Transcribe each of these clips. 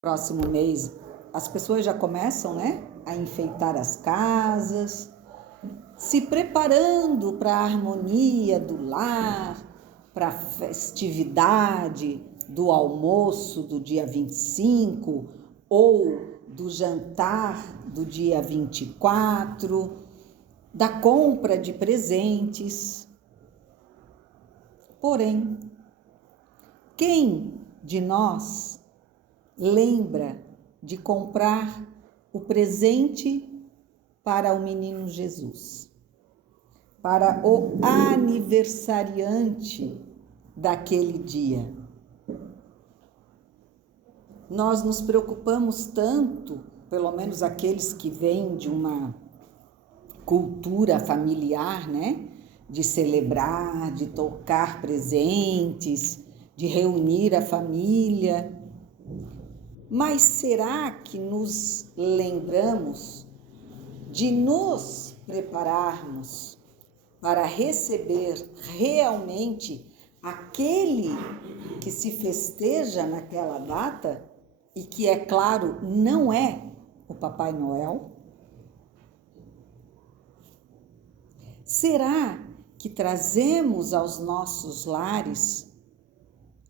próximo mês, as pessoas já começam, né, a enfeitar as casas, se preparando para a harmonia do lar, para a festividade do almoço do dia 25 ou do jantar do dia 24, da compra de presentes. Porém, quem de nós lembra de comprar o presente para o menino Jesus, para o aniversariante daquele dia? Nós nos preocupamos tanto, pelo menos aqueles que vêm de uma cultura familiar, né? De celebrar, de tocar presentes, de reunir a família. Mas será que nos lembramos de nos prepararmos para receber realmente aquele que se festeja naquela data e que, é claro, não é o Papai Noel? Será que trazemos aos nossos lares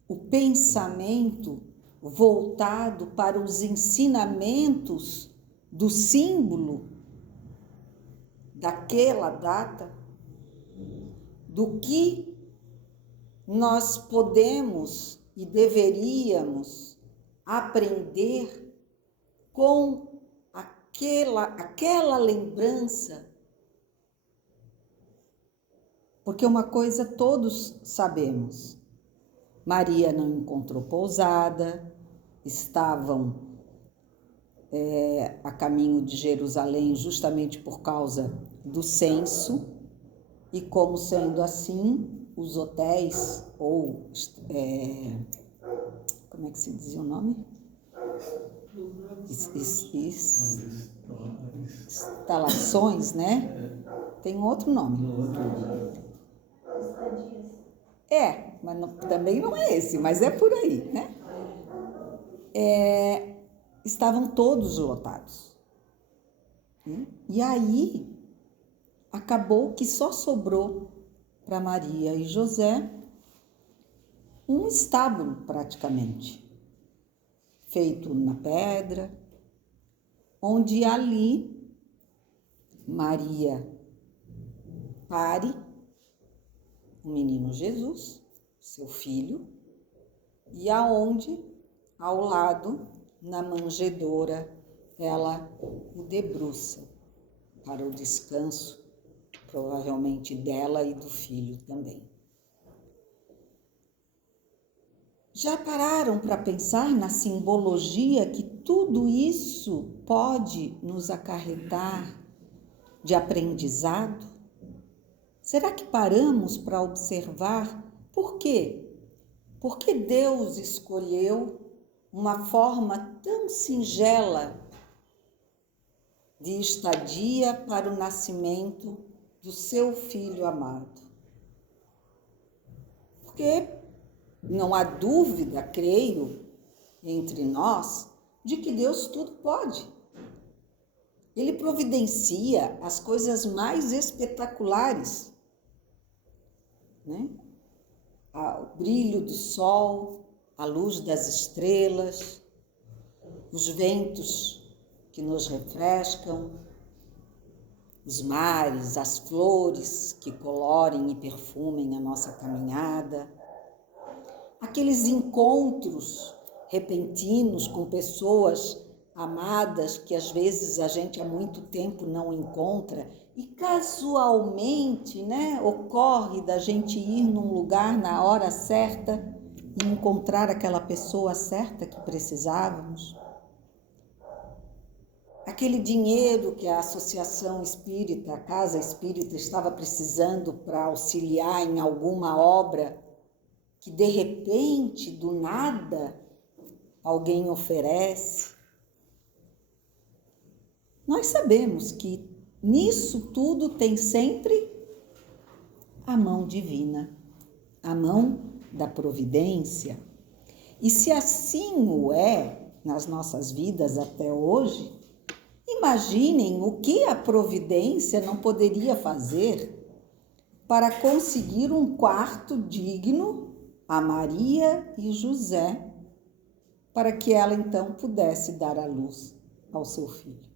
o pensamento voltado para os ensinamentos do símbolo daquela data, do que nós podemos e deveríamos aprender com aquela lembrança? Porque uma coisa todos sabemos: Maria não encontrou pousada, estavam a caminho de Jerusalém justamente por causa do censo, e como sendo assim, os hotéis, ou como é que se dizia o nome? Instalações, né? Tem outro nome. Mas também não é esse, mas é por aí, né? Estavam todos lotados. E aí, acabou que só sobrou para Maria e José um estábulo, praticamente, feito na pedra, onde ali Maria pare o menino Jesus, seu filho, e aonde, ao lado, na manjedoura, ela o debruça para o descanso, provavelmente dela e do filho também. Já pararam para pensar na simbologia que tudo isso pode nos acarretar de aprendizado? Será que paramos para observar por quê? Por que Deus escolheu uma forma tão singela de estadia para o nascimento do seu filho amado? Porque não há dúvida, creio, entre nós, de que Deus tudo pode. Ele providencia as coisas mais espetaculares, né? O brilho do sol, a luz das estrelas, os ventos que nos refrescam, os mares, as flores que colorem e perfumem a nossa caminhada, aqueles encontros repentinos com pessoas amadas que às vezes a gente há muito tempo não encontra e casualmente, né, ocorre da gente ir num lugar na hora certa e encontrar aquela pessoa certa que precisávamos. Aquele dinheiro que a Associação Espírita, a Casa Espírita, estava precisando para auxiliar em alguma obra que de repente, do nada, alguém oferece. Nós sabemos que nisso tudo tem sempre a mão divina, a mão da providência. E se assim o é, nas nossas vidas até hoje, imaginem o que a providência não poderia fazer para conseguir um quarto digno a Maria e José, para que ela então pudesse dar à luz ao seu filho.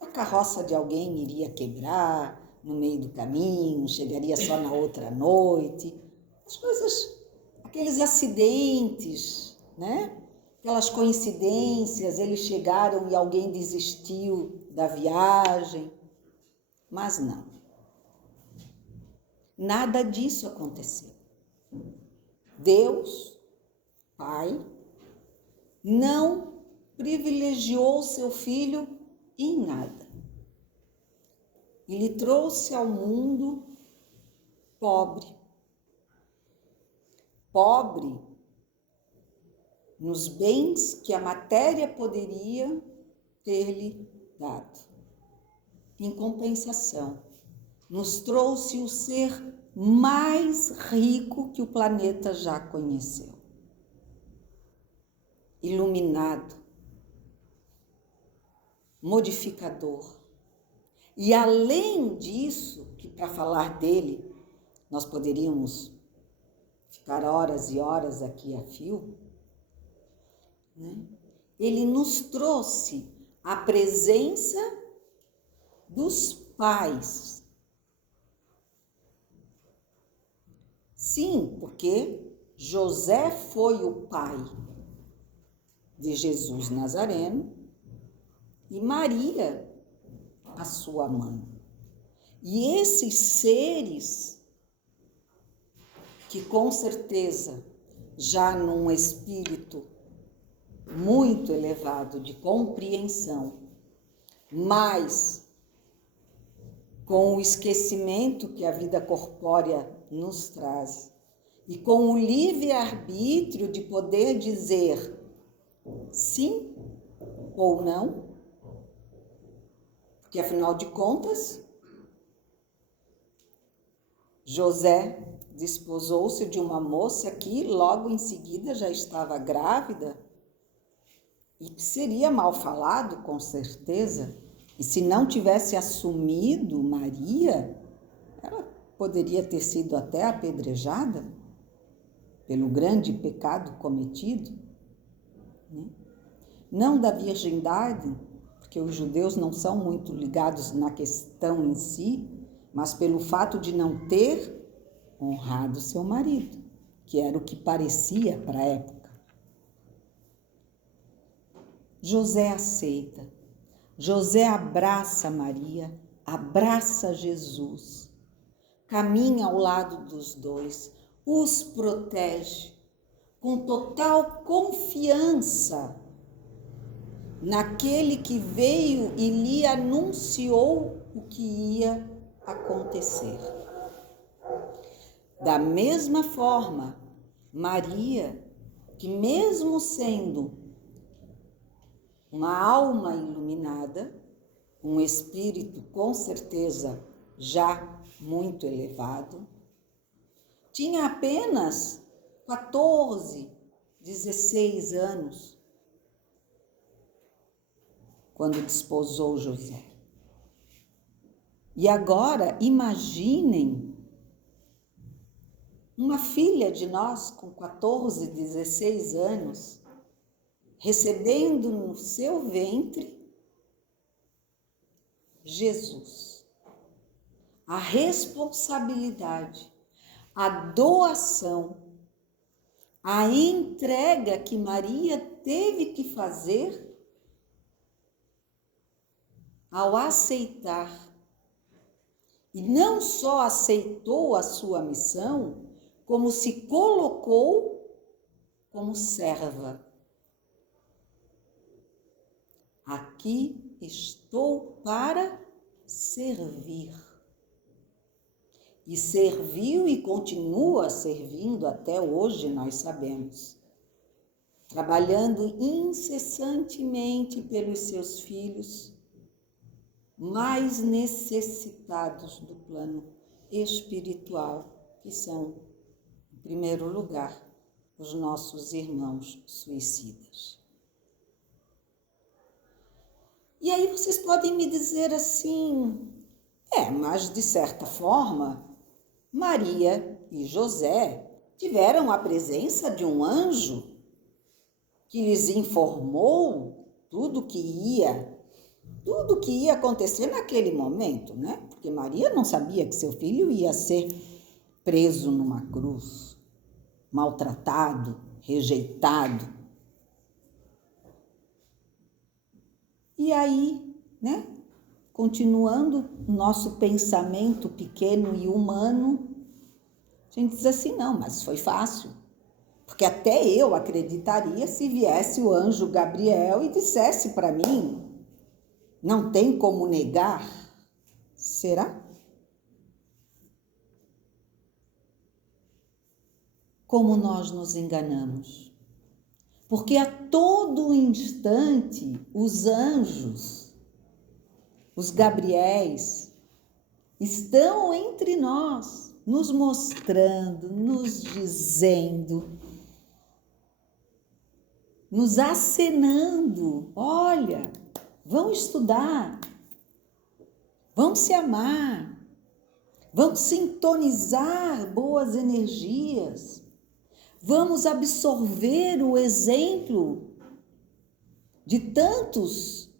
A carroça de alguém iria quebrar no meio do caminho, chegaria só na outra noite. As coisas, aqueles acidentes, né? Aquelas coincidências, eles chegaram e alguém desistiu da viagem. Mas não. Nada disso aconteceu. Deus, Pai, não privilegiou seu filho em nada. Ele trouxe ao mundo pobre. Pobre nos bens que a matéria poderia ter-lhe dado. Em compensação, nos trouxe o ser mais rico que o planeta já conheceu. Iluminado, modificador. E além disso, que para falar dele, nós poderíamos ficar horas e horas aqui a fio, né? Ele nos trouxe a presença dos pais. Sim, porque José foi o pai de Jesus Nazareno e Maria, a sua mãe. E esses seres, que com certeza, já num espírito muito elevado de compreensão, mas com o esquecimento que a vida corpórea nos traz, e com o livre-arbítrio de poder dizer sim ou não, porque afinal de contas, José desposou-se de uma moça que logo em seguida já estava grávida e seria mal falado, com certeza. E se não tivesse assumido Maria, ela poderia ter sido até apedrejada pelo grande pecado cometido, né? Não da virgindade, porque os judeus não são muito ligados na questão em si, mas pelo fato de não ter honrado seu marido, que era o que parecia para a época. José aceita. José abraça Maria, abraça Jesus, caminha ao lado dos dois, os protege com total confiança naquele que veio e lhe anunciou o que ia acontecer. Da mesma forma, Maria, que mesmo sendo uma alma iluminada, um espírito com certeza já muito elevado, tinha apenas 14, 16 anos, quando desposou José. E agora, imaginem uma filha de nós com 14, 16 anos, recebendo no seu ventre Jesus. A responsabilidade, a doação, a entrega que Maria teve que fazer ao aceitar. E não só aceitou a sua missão, como se colocou como serva. Aqui estou para servir. E serviu e continua servindo até hoje, nós sabemos. Trabalhando incessantemente pelos seus filhos, mais necessitados do plano espiritual, que são, em primeiro lugar, os nossos irmãos suicidas. E aí vocês podem me dizer assim, mas de certa forma, Maria e José tiveram a presença de um anjo que lhes informou tudo que ia acontecer naquele momento, né? Porque Maria não sabia que seu filho ia ser preso numa cruz, maltratado, rejeitado. E aí, né? Continuando o nosso pensamento pequeno e humano, a gente diz assim, não, mas foi fácil. Porque até eu acreditaria se viesse o anjo Gabriel e dissesse para mim, não tem como negar. Será? Como nós nos enganamos. Porque a todo instante os anjos, os Gabriéis, estão entre nós, nos mostrando, nos dizendo, nos acenando, olha, vão estudar, vão se amar, vão sintonizar boas energias, vamos absorver o exemplo de tantos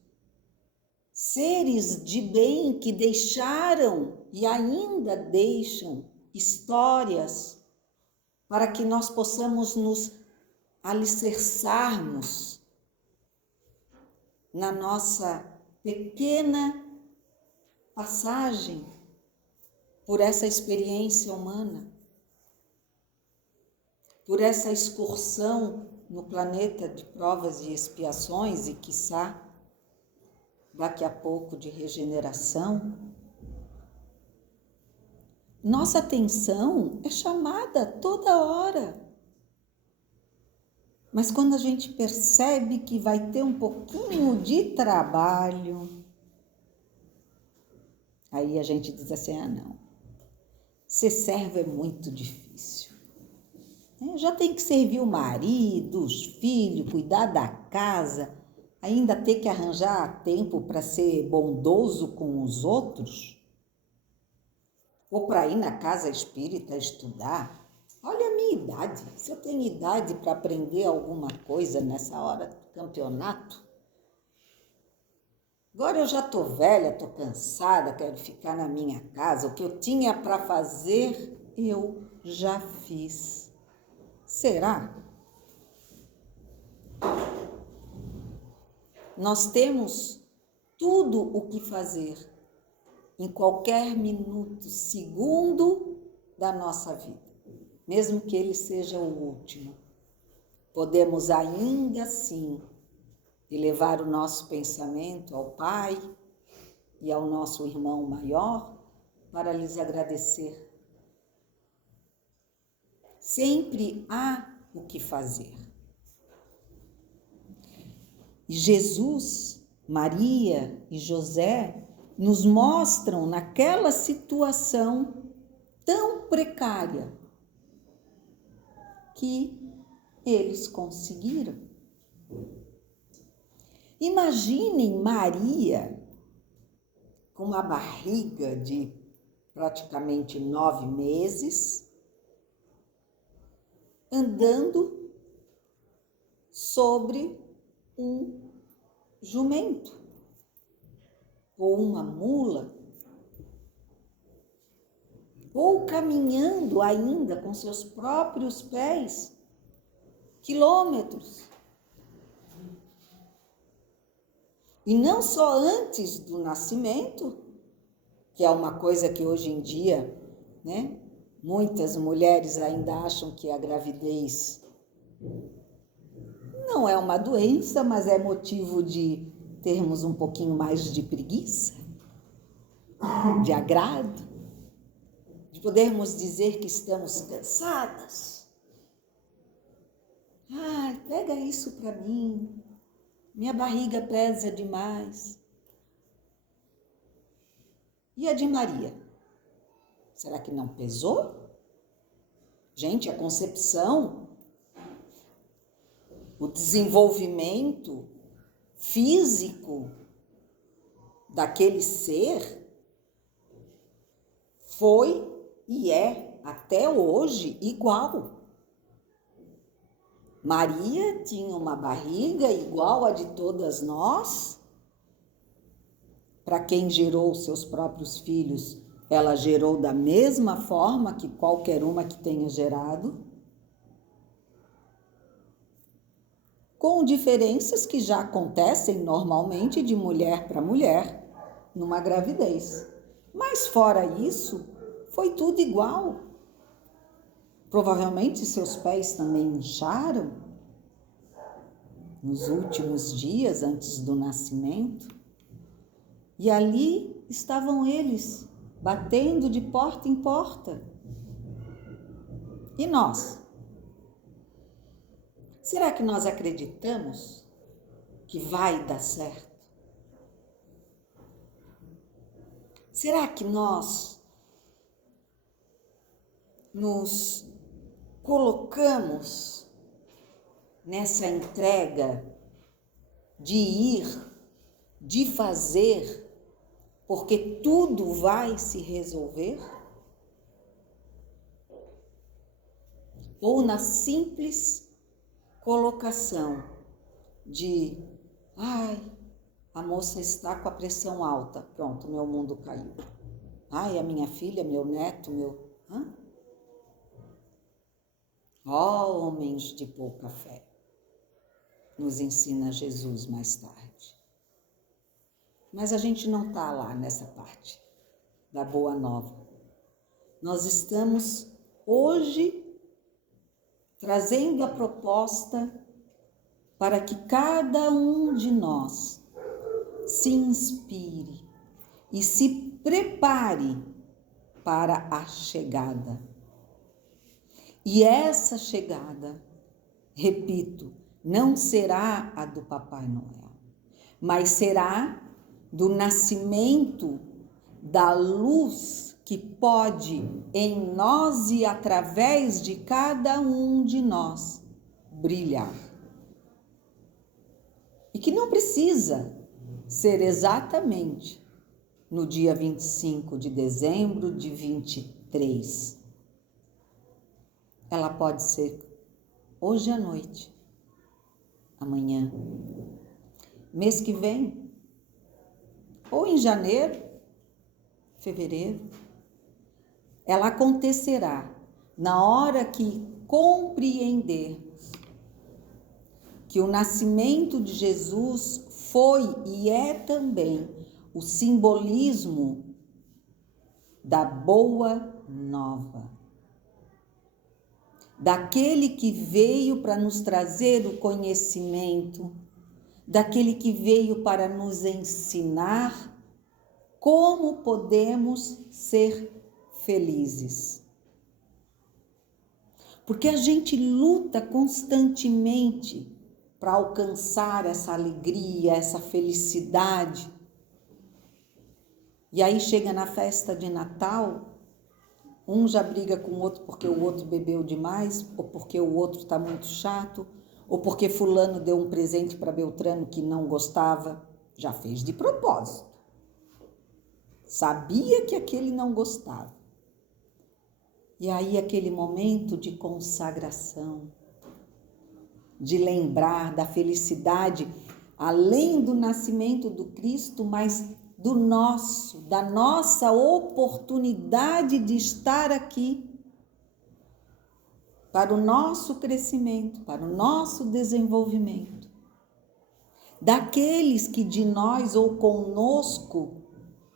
seres de bem que deixaram e ainda deixam histórias para que nós possamos nos alicerçarmos na nossa pequena passagem por essa experiência humana, por essa excursão no planeta de provas e expiações e, quiçá, daqui a pouco de regeneração. Nossa atenção é chamada toda hora. Mas quando a gente percebe que vai ter um pouquinho de trabalho, aí a gente diz assim, não, ser servo é muito difícil. Já tem que servir o marido, os filhos, cuidar da casa, ainda ter que arranjar tempo para ser bondoso com os outros, ou para ir na casa espírita estudar. Olha a minha idade, se eu tenho idade para aprender alguma coisa nessa hora do campeonato. Agora eu já estou velha, estou cansada, quero ficar na minha casa. O que eu tinha para fazer, eu já fiz. Será? Nós temos tudo o que fazer em qualquer minuto, segundo da nossa vida. Mesmo que ele seja o último, podemos ainda assim elevar o nosso pensamento ao Pai e ao nosso irmão maior para lhes agradecer. Sempre há o que fazer. E Jesus, Maria e José nos mostram naquela situação tão precária que eles conseguiram. Imaginem Maria com uma barriga de praticamente 9 meses, andando sobre um jumento ou uma mula, ou caminhando ainda com seus próprios pés, quilômetros. E não só antes do nascimento, que é uma coisa que hoje em dia, né, muitas mulheres ainda acham que a gravidez não é uma doença, mas é motivo de termos um pouquinho mais de preguiça, de agrado, de podermos dizer que estamos cansadas. Pega isso para mim, minha barriga pesa demais. E a de Maria? Será que não pesou? Gente, a concepção o desenvolvimento físico daquele ser foi e é até hoje igual. Maria tinha uma barriga igual a de todas nós. Para quem gerou seus próprios filhos, ela gerou da mesma forma que qualquer uma que tenha gerado, com diferenças que já acontecem normalmente de mulher para mulher numa gravidez. Mas fora isso, foi tudo igual. Provavelmente seus pés também incharam nos últimos dias antes do nascimento. E ali estavam eles, batendo de porta em porta. E nós? Será que nós acreditamos que vai dar certo? Será que nós nos colocamos nessa entrega de ir, de fazer, porque tudo vai se resolver? Ou na simples colocação de, a moça está com a pressão alta, pronto, meu mundo caiu. A minha filha, meu neto, homens de pouca fé, nos ensina Jesus mais tarde. Mas a gente não está lá nessa parte da boa nova. Nós estamos hoje trazendo a proposta para que cada um de nós se inspire e se prepare para a chegada. E essa chegada, repito, não será a do Papai Noel, mas será do nascimento da luz que pode em nós e através de cada um de nós brilhar. E que não precisa ser exatamente no dia 25 de dezembro de 23. Ela pode ser hoje à noite, amanhã, mês que vem, ou em janeiro, fevereiro. Ela acontecerá na hora que compreendermos que o nascimento de Jesus foi e é também o simbolismo da boa nova. Daquele que veio para nos trazer o conhecimento, daquele que veio para nos ensinar como podemos ser felizes. Porque a gente luta constantemente para alcançar essa alegria, essa felicidade. E aí chega na festa de Natal, um já briga com o outro porque o outro bebeu demais, ou porque o outro está muito chato, ou porque fulano deu um presente para Beltrano que não gostava, já fez de propósito. Sabia que aquele não gostava. E aí aquele momento de consagração, de lembrar da felicidade, além do nascimento do Cristo, mas da nossa oportunidade de estar aqui para o nosso crescimento, para o nosso desenvolvimento. Daqueles que de nós ou conosco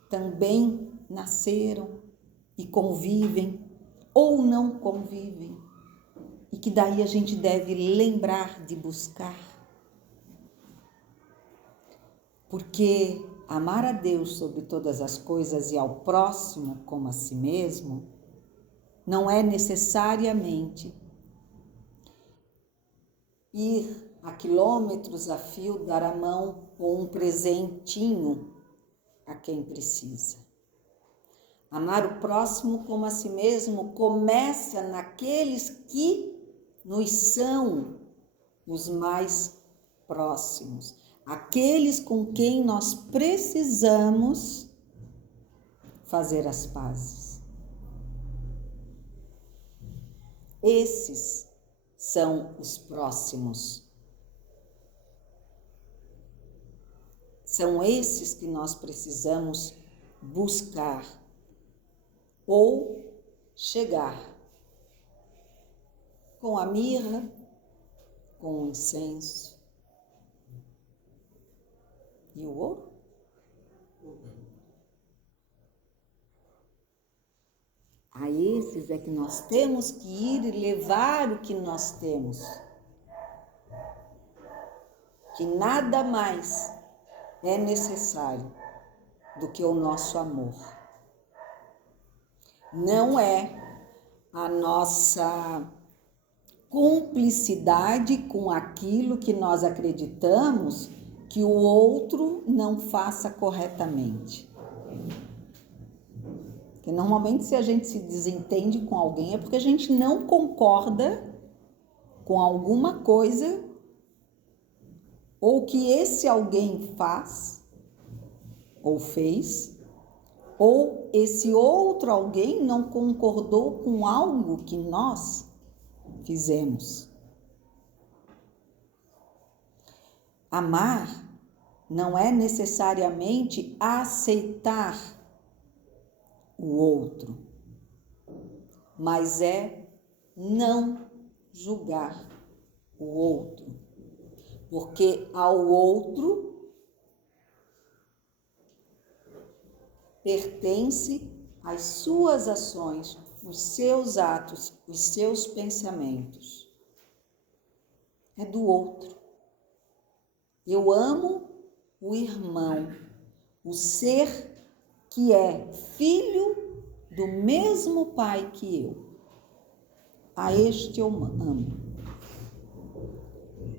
também nasceram e convivem ou não convivem. E que daí a gente deve lembrar de buscar. Porque amar a Deus sobre todas as coisas e ao próximo como a si mesmo não é necessariamente ir a quilômetros a fio, dar a mão ou um presentinho a quem precisa. Amar o próximo como a si mesmo começa naqueles que nos são os mais próximos, aqueles com quem nós precisamos fazer as pazes. Esses são os próximos. São esses que nós precisamos buscar ou chegar com a mirra, com o incenso e o ouro. A esses é que nós temos que ir e levar o que nós temos. Que nada mais é necessário do que o nosso amor. Não é a nossa cumplicidade com aquilo que nós acreditamos que o outro não faça corretamente. Porque normalmente se a gente se desentende com alguém é porque a gente não concorda com alguma coisa ou que esse alguém faz ou fez, ou esse outro alguém não concordou com algo que nós fizemos. Amar não é necessariamente aceitar o outro, mas é não julgar o outro, porque ao outro pertence às suas ações, os seus atos, os seus pensamentos. É do outro. Eu amo o irmão, o ser que é filho do mesmo pai que eu. A este eu amo.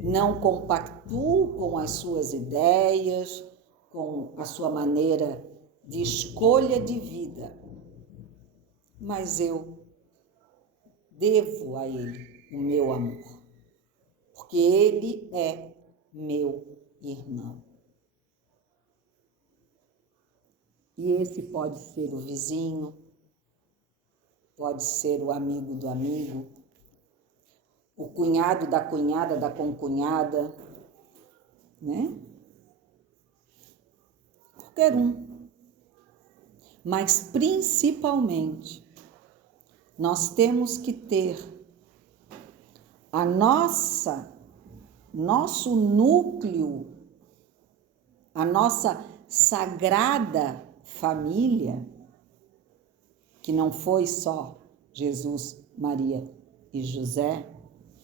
Não compactuo com as suas ideias, com a sua maneira de escolha de vida, mas eu devo a ele o meu amor, porque ele é meu irmão. E esse pode ser o vizinho, pode ser o amigo do amigo, o cunhado da cunhada, da concunhada, né? Qualquer um. Mas principalmente, nós temos que ter nosso núcleo, a nossa sagrada família, que não foi só Jesus, Maria e José,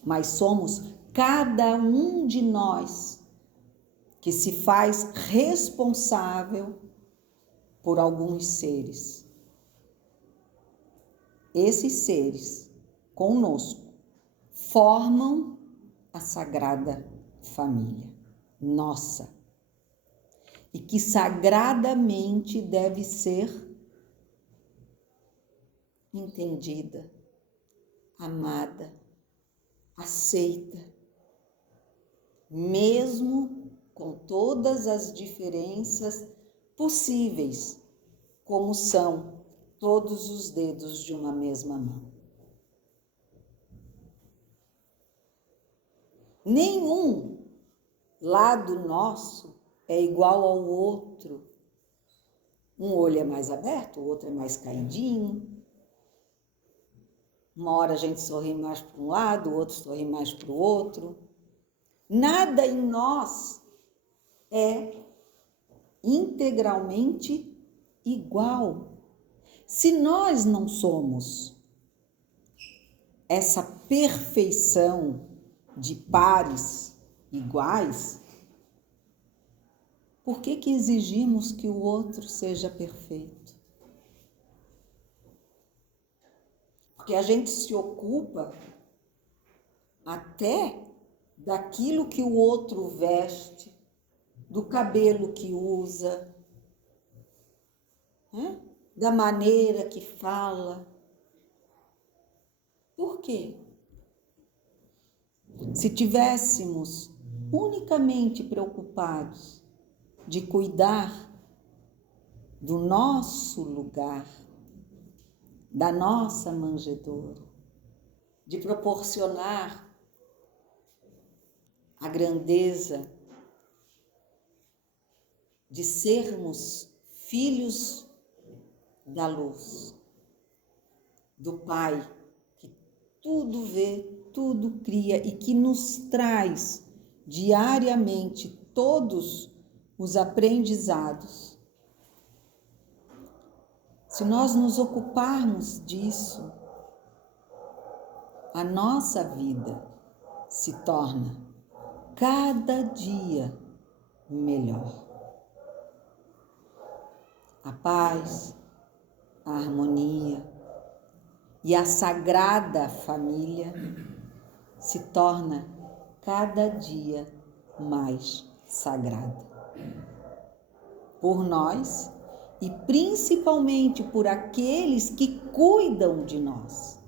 mas somos cada um de nós que se faz responsável por alguns seres. Esses seres, conosco, formam a sagrada família, nossa, e que sagradamente deve ser entendida, amada, aceita, mesmo com todas as diferenças possíveis, como são todos os dedos de uma mesma mão. Nenhum lado nosso é igual ao outro. Um olho é mais aberto, o outro é mais caidinho. Uma hora a gente sorri mais para um lado, o outro sorri mais para o outro. Nada em nós é integralmente igual. Se nós não somos essa perfeição de pares iguais, por que exigimos que o outro seja perfeito? Porque a gente se ocupa até daquilo que o outro veste, do cabelo que usa, né? Da maneira que fala. Por quê? se tivéssemos unicamente preocupados de cuidar do nosso lugar, da nossa manjedoura, de proporcionar a grandeza de sermos filhos da luz, do Pai, que tudo vê, tudo cria e que nos traz diariamente todos os aprendizados. Se nós nos ocuparmos disso, a nossa vida se torna cada dia melhor. A paz, a harmonia e a sagrada família se torna cada dia mais sagrada. Por nós e principalmente por aqueles que cuidam de nós.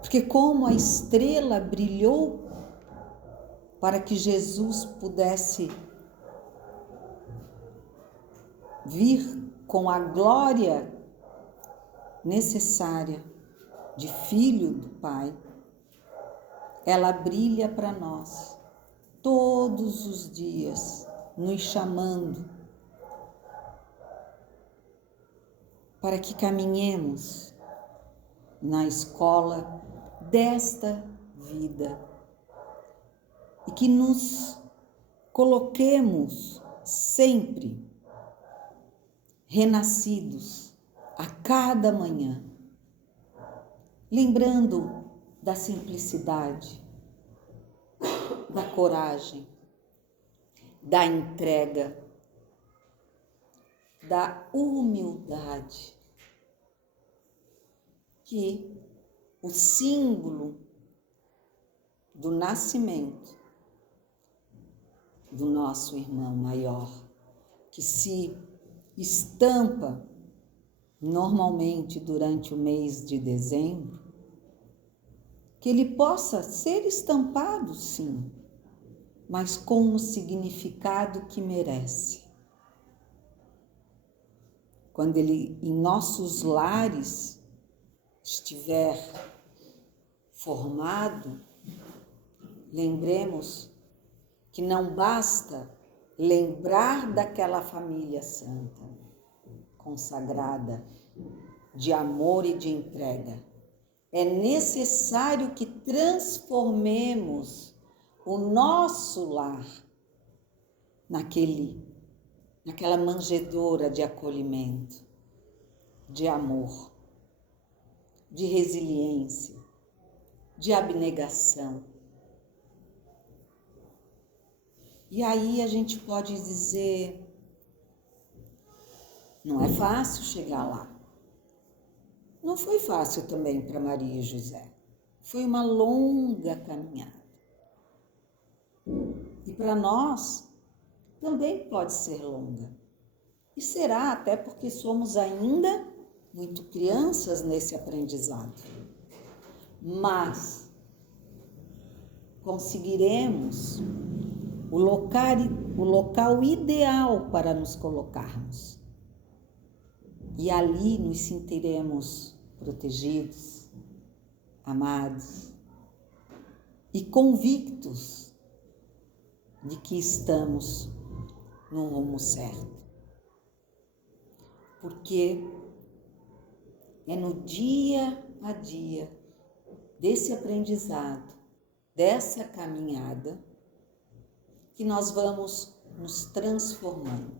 Porque como a estrela brilhou para que Jesus pudesse vir com a glória necessária de filho do Pai, ela brilha para nós todos os dias, nos chamando para que caminhemos na escola desta vida e que nos coloquemos sempre renascidos a cada manhã, lembrando da simplicidade, da coragem, da entrega, da humildade, que o símbolo do nascimento do nosso irmão maior, que se estampa normalmente durante o mês de dezembro, que ele possa ser estampado, sim, mas com o significado que merece. Quando ele em nossos lares estiver formado, lembremos que não basta lembrar daquela família santa, consagrada, de amor e de entrega. É necessário que transformemos o nosso lar naquela manjedoura de acolhimento, de amor, de resiliência, de abnegação. E aí a gente pode dizer, não é fácil chegar lá. Não foi fácil também para Maria e José. Foi uma longa caminhada. E para nós também pode ser longa. E será até porque somos ainda muito crianças nesse aprendizado. Mas conseguiremos o local ideal para nos colocarmos. E ali nos sentiremos protegidos, amados e convictos de que estamos no rumo certo. Porque é no dia a dia desse aprendizado, dessa caminhada, que nós vamos nos transformando.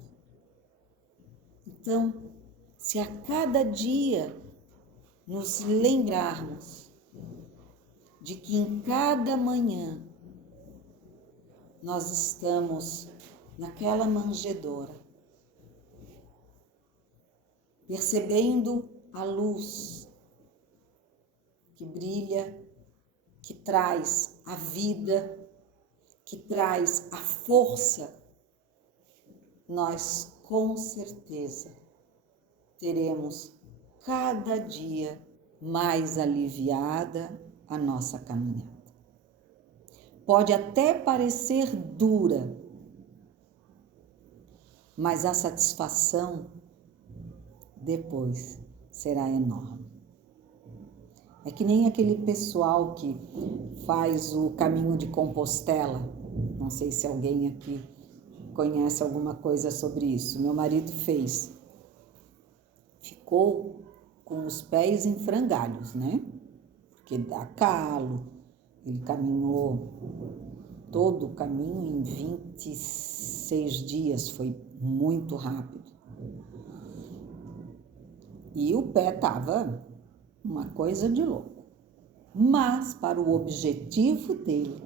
Então, se a cada dia nos lembrarmos de que em cada manhã nós estamos naquela manjedoura, percebendo a luz que brilha, que traz a vida, que traz a força, nós com certeza teremos cada dia mais aliviada, a nossa caminhada. Pode até parecer dura, mas a satisfação depois será enorme. É que nem aquele pessoal que faz o caminho de Compostela. Não sei se alguém aqui conhece alguma coisa sobre isso. Meu marido fez. Ficou com os pés em frangalhos, né? Porque dá calo. Ele caminhou todo o caminho em 26 dias, foi muito rápido. E o pé estava uma coisa de louco. Mas para o objetivo dele,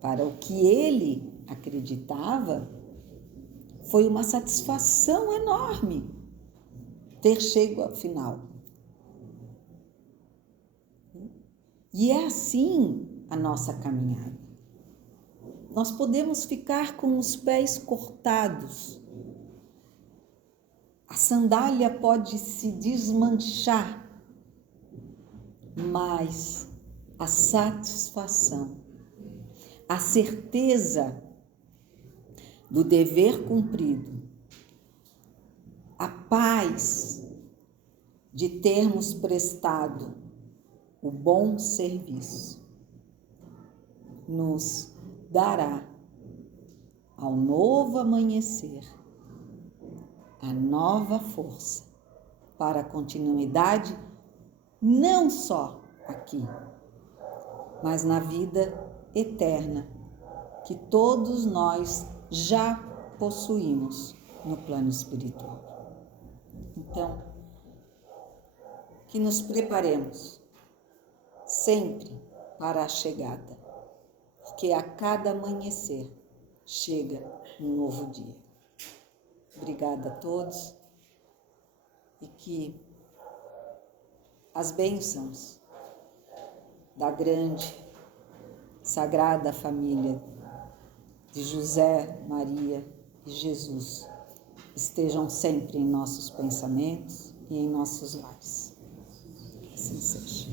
para o que ele acreditava, foi uma satisfação enorme ter chegado ao final. E é assim a nossa caminhada. Nós podemos ficar com os pés cortados. A sandália pode se desmanchar, mas a satisfação, a certeza do dever cumprido, a paz de termos prestado o bom serviço, nos dará, ao novo amanhecer, a nova força para a continuidade, não só aqui, mas na vida eterna que todos nós já possuímos no plano espiritual. Então, que nos preparemos sempre para a chegada, porque a cada amanhecer chega um novo dia. Obrigada a todos e que as bênçãos da grande, sagrada família de José, Maria e Jesus estejam sempre em nossos pensamentos e em nossos lares. Que assim seja.